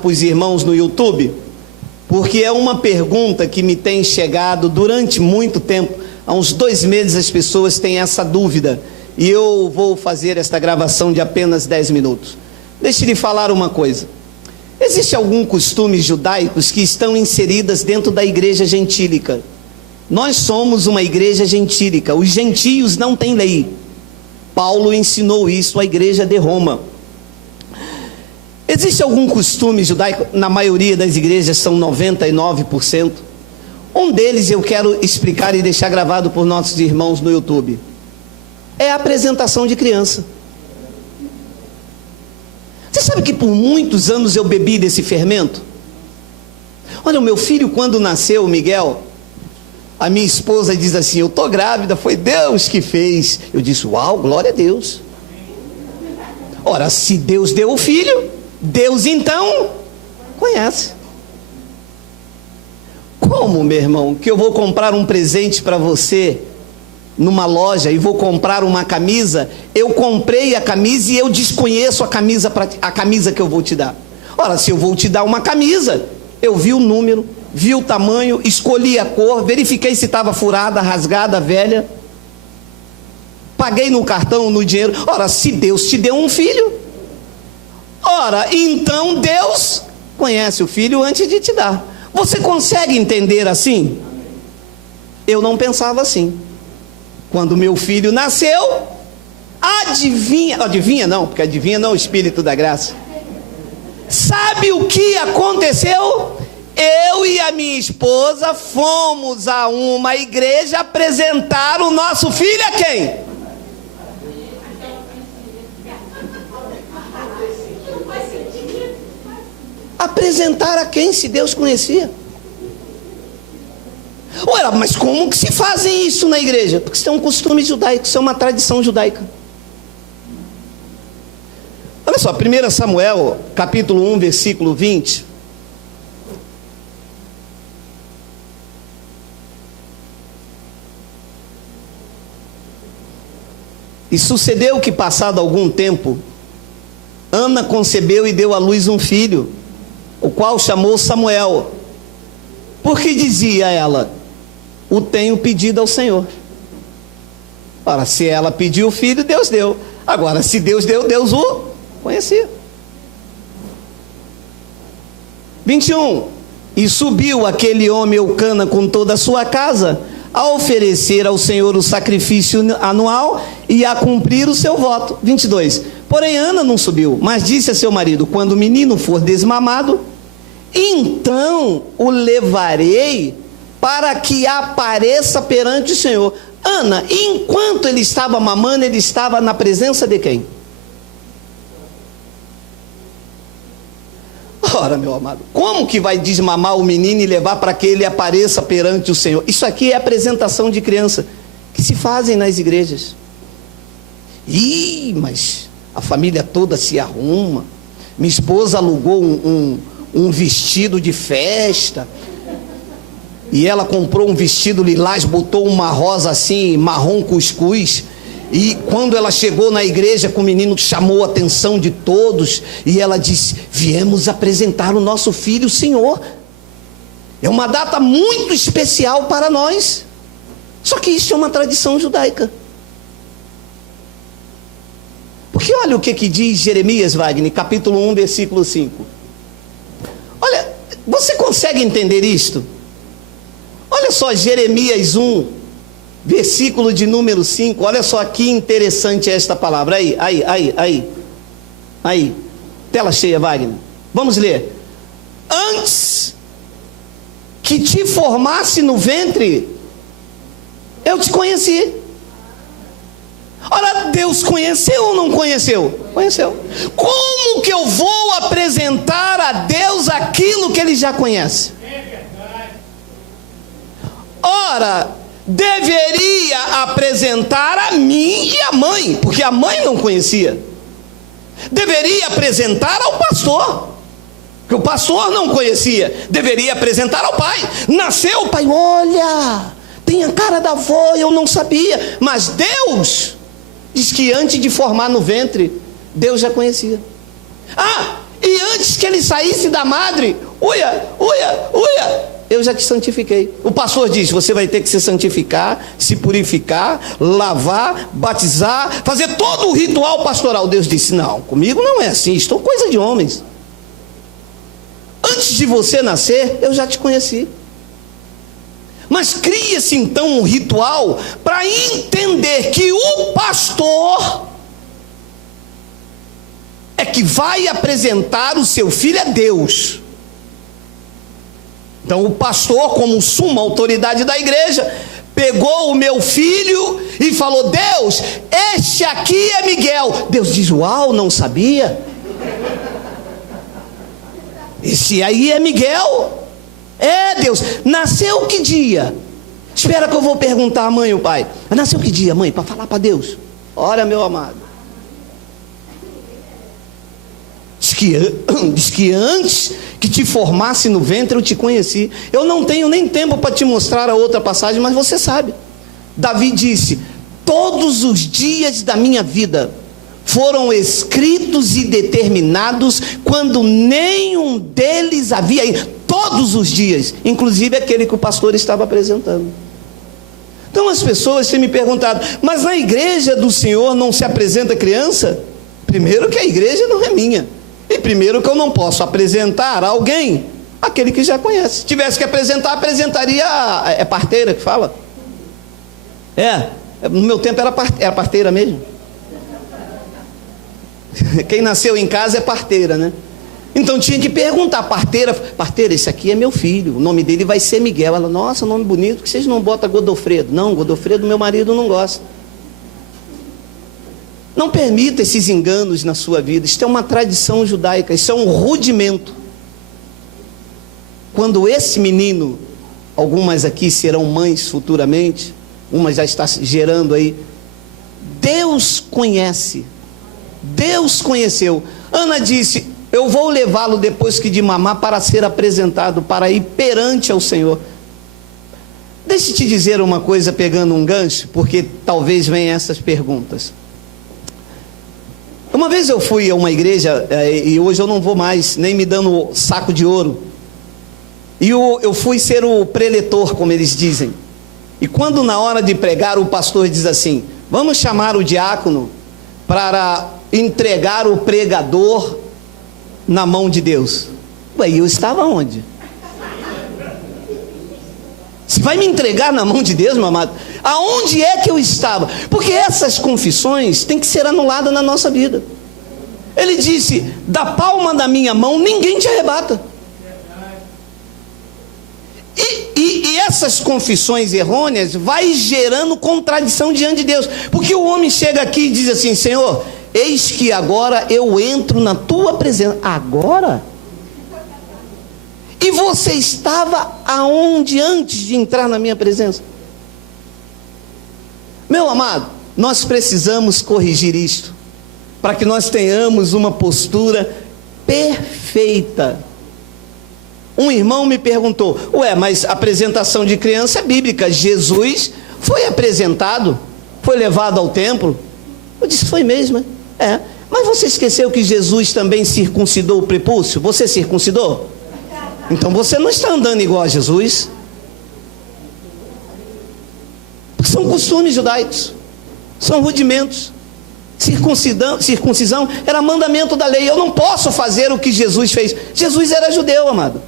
para os irmãos no YouTube, porque é uma pergunta que me tem chegado durante muito tempo. Há uns 2 meses as pessoas têm essa dúvida, e eu vou fazer esta gravação de apenas 10 minutos. Deixe de falar uma coisa. Existe algum costumes judaicos que estão inseridas dentro da igreja gentílica? Nós somos uma igreja gentílica. Os gentios não têm lei. Paulo ensinou isso à igreja de Roma. Existe algum costume judaico? Na maioria das igrejas são 99%. Um deles eu quero explicar e deixar gravado por nossos irmãos no YouTube. É a apresentação de criança. Você sabe que por muitos anos eu bebi desse fermento? Olha, o meu filho, quando nasceu, o Miguel, a minha esposa diz assim: eu estou grávida, foi Deus que fez. Eu disse: uau, glória a Deus. Ora, se Deus deu o filho, Deus então conhece. Como, meu irmão, que eu vou comprar um presente para você numa loja e vou comprar uma camisa? Eu comprei a camisa e eu desconheço a camisa que eu vou te dar. Ora, se eu vou te dar uma camisa, eu vi o número, vi o tamanho, escolhi a cor, verifiquei se estava furada, rasgada, velha, paguei no cartão, no dinheiro. Ora, se Deus te deu um filho, ora, então Deus conhece o filho antes de te dar. Você consegue entender assim? Eu não pensava assim. Quando meu filho nasceu, adivinha não, porque adivinha não é o Espírito da Graça. Sabe o que aconteceu? Eu e a minha esposa fomos a uma igreja apresentar o nosso filho a quem? Apresentar a quem, se Deus conhecia? Ué, mas como que se fazem isso na igreja? Porque isso é um costume judaico, isso é uma tradição judaica. Olha só, 1 Samuel, capítulo 1, versículo 20. E sucedeu que, passado algum tempo, Ana concebeu e deu à luz um filho, o qual chamou Samuel, porque dizia ela: o tenho pedido ao Senhor. Ora, se ela pediu o filho, Deus deu. Agora, se Deus deu, Deus o conhecia. 21. E subiu aquele homem Eucana com toda a sua casa, a oferecer ao Senhor o sacrifício anual e a cumprir o seu voto. 22. Porém Ana não subiu, mas disse a seu marido: quando o menino for desmamado, então o levarei para que apareça perante o Senhor. Ana, enquanto ele estava mamando, ele estava na presença de quem? Ora, meu amado, como que vai desmamar o menino e levar para que ele apareça perante o Senhor? Isso aqui é apresentação de criança que se fazem nas igrejas. Mas a família toda se arruma. Minha esposa alugou um vestido de festa, e ela comprou um vestido lilás, botou uma rosa assim, marrom cuscuz, e quando ela chegou na igreja com o menino, chamou a atenção de todos, e ela disse: viemos apresentar o nosso filho, o Senhor. É uma data muito especial para nós. Só que isso é uma tradição judaica. Porque olha o que diz Jeremias, Wagner, capítulo 1, versículo 5. Olha, você consegue entender isto? Olha só, Jeremias 1, versículo de número 5. Olha só que interessante esta palavra. Aí. Tela cheia, Wagner. Vamos ler. Antes que te formasse no ventre, eu te conheci. Ora, Deus conheceu ou não conheceu? Conheceu. Como que eu vou apresentar a Deus aquilo que Ele já conhece? Ora, deveria apresentar a mim e a mãe, porque a mãe não conhecia. Deveria apresentar ao pastor, que o pastor não conhecia. Deveria apresentar ao pai. Nasceu o pai: olha, tem a cara da avó, eu não sabia. Mas Deus diz que antes de formar no ventre, Deus já conhecia. E antes que ele saísse da madre, uia, eu já te santifiquei. O pastor diz, você vai ter que se santificar, se purificar, lavar, batizar, fazer todo o ritual pastoral. Deus disse, não, comigo não é assim, isto é coisa de homens. Antes de você nascer, eu já te conheci. Mas cria-se então um ritual para entender que o pastor é que vai apresentar o seu filho a Deus. Então o pastor, como suma autoridade da igreja, pegou o meu filho e falou, Deus, este aqui é Miguel. Deus diz, uau, não sabia? Esse aí é Miguel? É, Deus, nasceu que dia? Espera que eu vou perguntar à mãe e ao pai. Nasceu que dia, mãe? Para falar para Deus. Ora, meu amado. Diz que antes que te formasse no ventre eu te conheci. Eu não tenho nem tempo para te mostrar a outra passagem, mas você sabe. Davi disse, todos os dias da minha vida foram escritos e determinados quando nenhum deles havia. Todos os dias, inclusive aquele que o pastor estava apresentando. Então as pessoas têm me perguntado, mas na igreja do Senhor não se apresenta criança? Primeiro que a igreja não é minha. E primeiro que eu não posso apresentar a alguém, aquele que já conhece. Se tivesse que apresentar, apresentaria é parteira que fala? No meu tempo era parteira mesmo. Quem nasceu em casa é parteira, né? Então tinha que perguntar, parteira, esse aqui é meu filho, o nome dele vai ser Miguel. Ela, nossa, nome bonito, que vocês não botam Godofredo? Não, Godofredo meu marido não gosta. Não permita esses enganos na sua vida. Isto é uma tradição judaica, isso é um rudimento. Quando esse menino, algumas aqui serão mães futuramente, uma já está gerando aí, Deus conhece, Deus conheceu. Ana disse, eu vou levá-lo depois que de mamar para ser apresentado, para ir perante ao Senhor. Deixa eu te dizer uma coisa, pegando um gancho, porque talvez venham essas perguntas. Uma vez eu fui a uma igreja, e hoje eu não vou mais, nem me dando saco de ouro. E eu fui ser o preletor, como eles dizem. E quando na hora de pregar o pastor diz assim, vamos chamar o diácono para entregar o pregador na mão de Deus. Ué, eu estava onde? Você vai me entregar na mão de Deus, meu amado? Aonde é que eu estava? Porque essas confissões têm que ser anuladas na nossa vida. Ele disse, da palma da minha mão ninguém te arrebata. E essas confissões errôneas vai gerando contradição diante de Deus. Porque o homem chega aqui e diz assim, Senhor, eis que agora eu entro na tua presença. Agora? E você estava aonde antes de entrar na minha presença? Meu amado, nós precisamos corrigir isto, para que nós tenhamos uma postura perfeita. Um irmão me perguntou, mas a apresentação de criança é bíblica, Jesus foi apresentado, foi levado ao templo? Eu disse, foi mesmo, mas você esqueceu que Jesus também circuncidou o prepúcio? Você circuncidou? Então você não está andando igual a Jesus. Porque são costumes judaicos, são rudimentos. Circuncisão era mandamento da lei. Eu não posso fazer o que Jesus fez. Jesus era judeu, amado.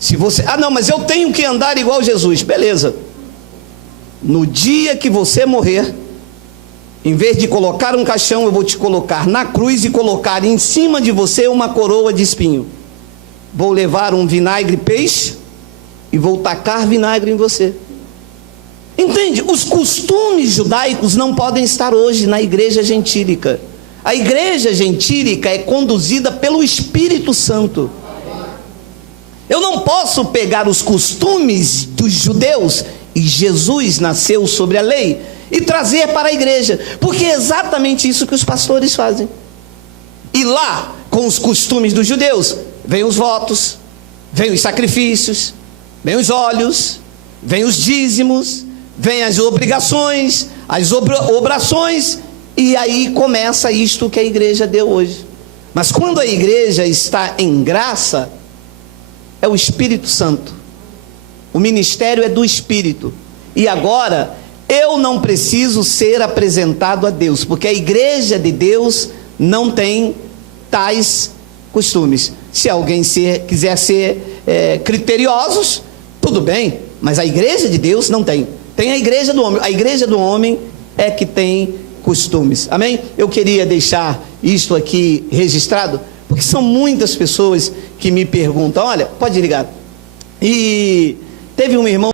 Se você, não, mas eu tenho que andar igual a Jesus. Beleza. No dia que você morrer, em vez de colocar um caixão, eu vou te colocar na cruz e colocar em cima de você uma coroa de espinho. Vou levar um vinagre peixe e vou tacar vinagre em você. Entende? Os costumes judaicos não podem estar hoje na igreja gentílica. A igreja gentílica é conduzida pelo Espírito Santo. Eu não posso pegar os costumes dos judeus, e Jesus nasceu sobre a lei, e trazer para a igreja, porque é exatamente isso que os pastores fazem. E lá, com os costumes dos judeus, vem os votos, vem os sacrifícios, vem os óleos, vem os dízimos, vem as obrigações, as obrações, E aí começa isto que a igreja deu hoje. Mas quando a igreja está em graça, é o Espírito Santo. O ministério é do Espírito. E agora, eu não preciso ser apresentado a Deus, porque a igreja de Deus não tem tais costumes. Se alguém quiser ser criteriosos, tudo bem, mas a igreja de Deus não tem. Tem a igreja do homem. A igreja do homem é que tem costumes. Amém? Eu queria deixar isto aqui registrado, porque são muitas pessoas que me perguntam. Olha, pode ligar. E teve um irmão